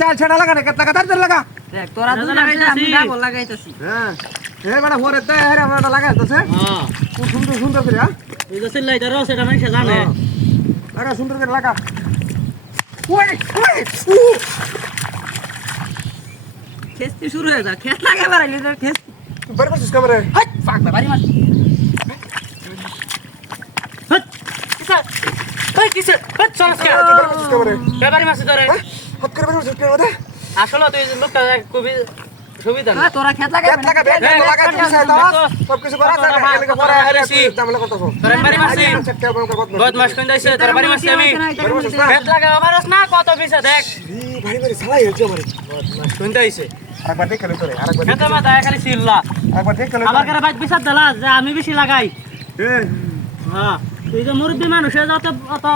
চাল ছেড়া লাগা না কেতলা কাতার তেল লাগা দেখ তোরা দুই লাগাইছিস আমি ডাবল লাগাইতাছি হ্যাঁ এ বড় ভরে তে আরে আমরা লাগাইতাছে হ্যাঁ খুব সুন্দর সুন্দর করে হ্যাঁ এই যে সিলাইটার সেটা মানুষ জানে লাগা সুন্দর করে লাগা ওই খেস্তি শুরু হয়ে যা খেত লাগে বাড়াইলি তোর খেস্তি বড় বড় ক্যামেরা হাট ফাক বাড়ি মার হট এই কিসে হট চলস কে বড় বড় ক্যামেরা ব্যাপারি মাছ ধরে হাত করে বড় ক্যামেরা আসলে তুই লোকটা খুবই সুবিধা না হ্যাঁ তোরা খেত লাগাই কেত লাগা বেগ লাগা দিছ দাও সব কিছু করা আছে এলাকা পরে হারিছি তামলা করতেছ তোর বাড়ি মাছি বহুত মাছ কোন যাইছে তোর বাড়ি মাছি আমি খেত লাগা আমারস না কত পিছে দেখ ভারী ভারী সালাই হচ্ছে আমারে মাছ কোন যাইছে আরেকবার দেখ কেন করে আরেকবার খেতে মাথা খালি সিল্লা আরেকবার দেখ কেন আমার কাছে বাইক বিচার দিলা যে আমি বেশি লাগাই এ হ্যাঁ তুই যে মুরব্বী মানুষের যত অত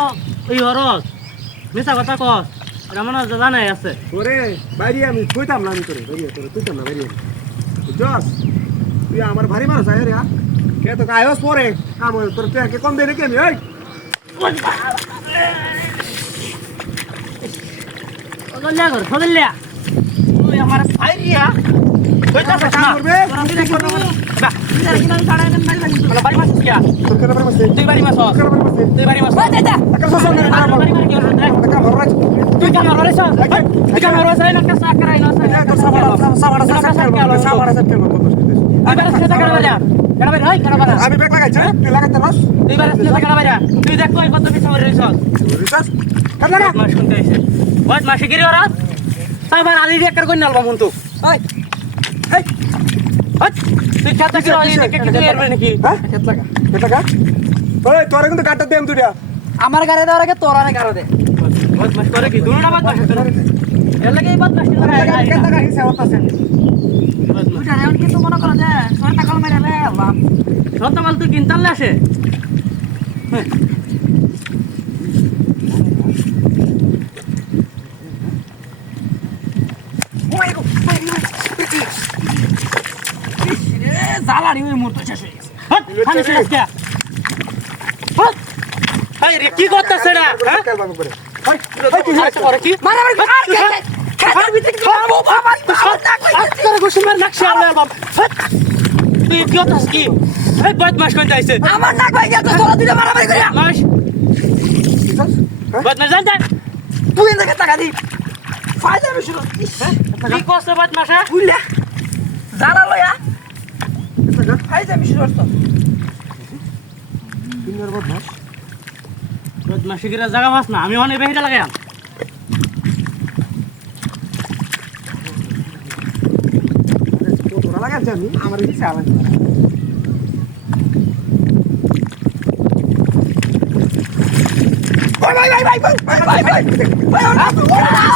ই হরস মিছা কথা কস এটা মনে হয় জানাই আছে ওরে বাইরে আমি কইতাম না আমি করে বাইরে তোরে কইতাম না বাইরে বুঝছস তুই আমার ভারী মানুষ আয় রে কে তো কায়স পরে কাম তোর কে কম দে রে কে আমি ওই ফদলিয়া ঘর ফদলিয়া তুই আমার ভাই রিয়া কইতাছ না করবে কি করবে বাহ তোরা কিনা ছাড়াই দেন বাড়ি লাগি তোর বাড়ি মাছ কিয়া তোর কেন বারে মাসে তুই বাড়ি মাছ কেন বারে মাসে তুই বাড়ি মাছ দে দে আকাশ সব না আমার বাড়ি মাছ কি হলো দেখ টাকা ভরা তুই কেন রইছ তুই কেন রইছ না কাছে আকারাই না তোর সাবাড়া সব কেন আবার সেটা করে বাজা কেন ভাই হাই কেন বাজা আমি ব্যাগ লাগাইছি তুই লাগাতে রস তুই বারে সেটা কেন বাজা তুই দেখ কই কত পিছে মরে রইছ রিসার্চ কাট লাগা মাছ শুনতে আইছে বহুত মাসি গিরি ওরা তাই বার আলি রেকার কই নালবা মন তো ওই এই হট তুই খেতে কি আলি দেখে কি এরবে নাকি হ্যাঁ কেত লাগা ওই তোরে কিন্তু কাটতে দেম তুইরা আমার গাড়ি দেওয়ার আগে তোরা না গাড়ি দে বহুত মাস করে কি দুটা বাদ মাস এর লাগে এই বাদ মাস করে কেত লাগা হিসাব হতাছে দুইটা যেমন কিন্তু মনে করো যে ছয়টা কল মেরে লে বাপ সত্য মাল তুই কিনতালে আসে জ্বালানি ওই মুহূর্তে শেষ হয়ে গেছে হট খালি শেষ কে হট এই রে কি করতেছ না হ্যাঁ কাল বাবু করে তুই হাসতে করে কি মানে আমার আর খেতার ভিতরে কি বাবু বাবা তোর গোসমের নাকশা আল্লাহ বাপ হট তুই কি করতেছ কি এই বহুত মাস কই যাইছে আমার নাক ভাই গেছে তোরা দুইটা মারামারি করে মাস বহুত মাস জানতে তুই এদিকে টাকা দি ফায়দা বেশি কি করছ বহুত মাসে বুঝলে জ্বালা লয়া ফায়দা বেশি করছ দিনের বদমাস বহুত মাসে গিরা জায়গা মাছ না আমি অনেক বেহিটা লাগাইম তোরা লাগাইছি আমি আমার ইচ্ছা আলাদা ভাই ভাই ভাই ভাই ভাই ভাই ভাই ভাই